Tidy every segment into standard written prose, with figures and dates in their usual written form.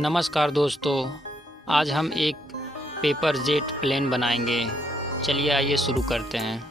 नमस्कार दोस्तों, आज हम एक पेपर जेट प्लेन बनाएंगे। चलिए आइए शुरू करते हैं।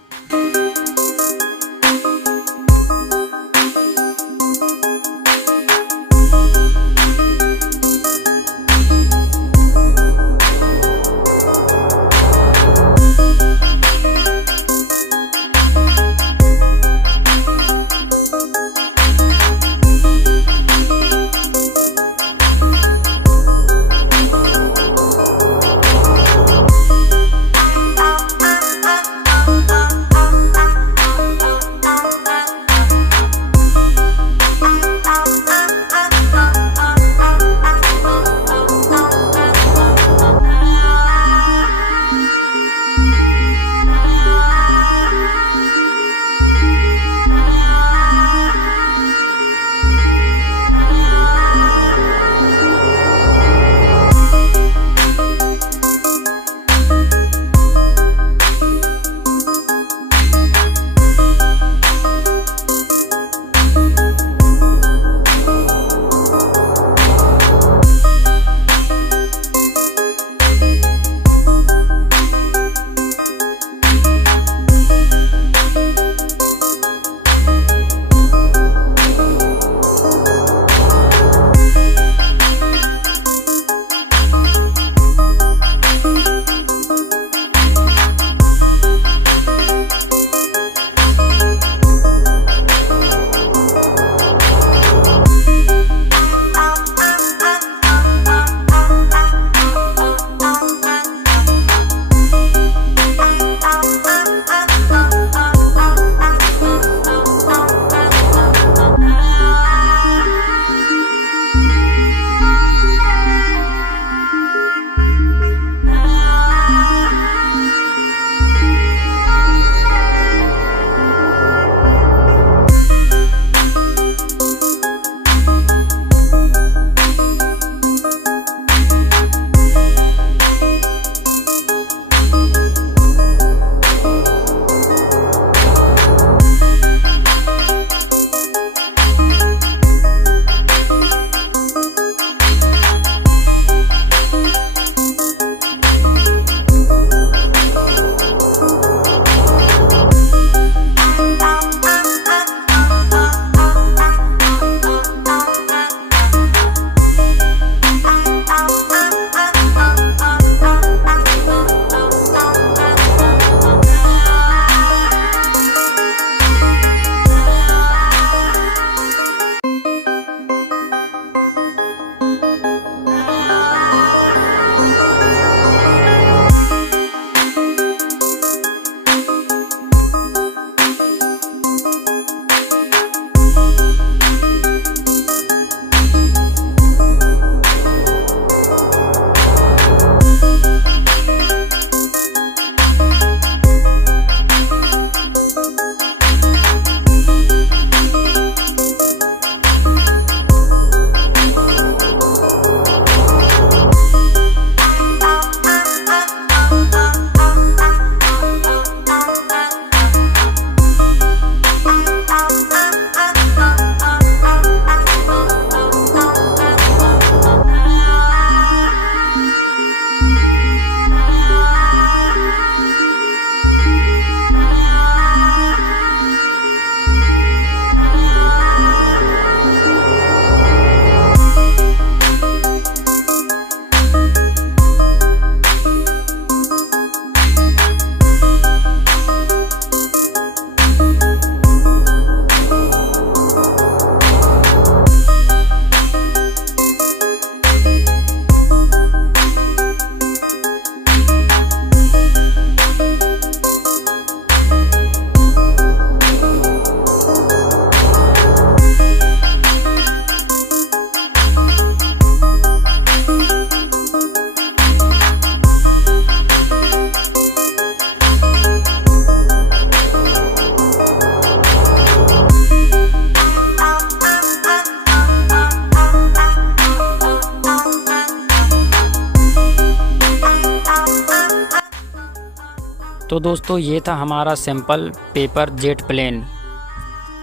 तो दोस्तों, ये था हमारा सैंपल पेपर जेट प्लेन।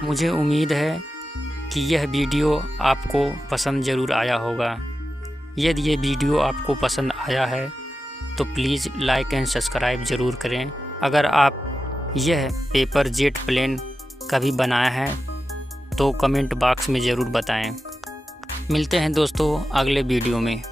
मुझे उम्मीद है कि यह वीडियो आपको पसंद ज़रूर आया होगा। यदि ये वीडियो आपको पसंद आया है तो प्लीज़ लाइक एंड सब्सक्राइब ज़रूर करें। अगर आप यह पेपर जेट प्लेन कभी बनाया है तो कमेंट बॉक्स में ज़रूर बताएं। मिलते हैं दोस्तों अगले वीडियो में।